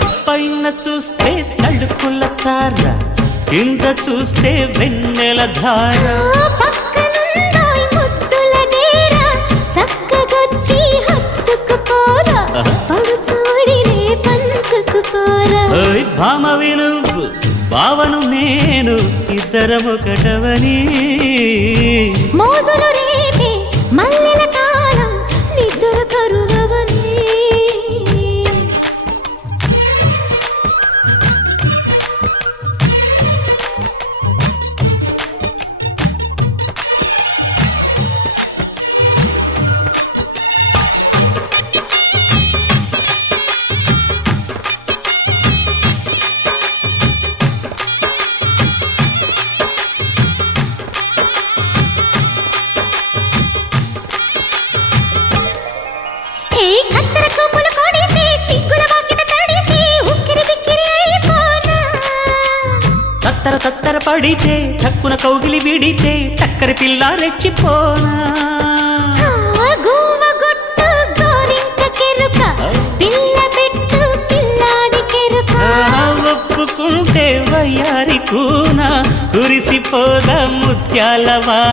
పైన చూస్తే తడుకుల తార, కింద చూస్తే వెన్నెల ధార. పక్కనుందోయ్ ముద్దుల డేరా, చక్కగొచ్చి హత్తుకుపోరా, పడుచూడినే పంచుకుపోరా. ఓయ్ భామ విలువు భావను నేను, ఇద్దరమొకటవని. మోజులు రేపే మల్లెల కాలం, నిద్ర కరువవని. తత్తర తత్తర పడితే టక్కున కౌగిలి విడితే టక్కరి పిల్ల రెచ్చిపోనా. ఒప్పుకుంటే వయ్యారి కూన కురిసిపోదా ముత్యాలవా.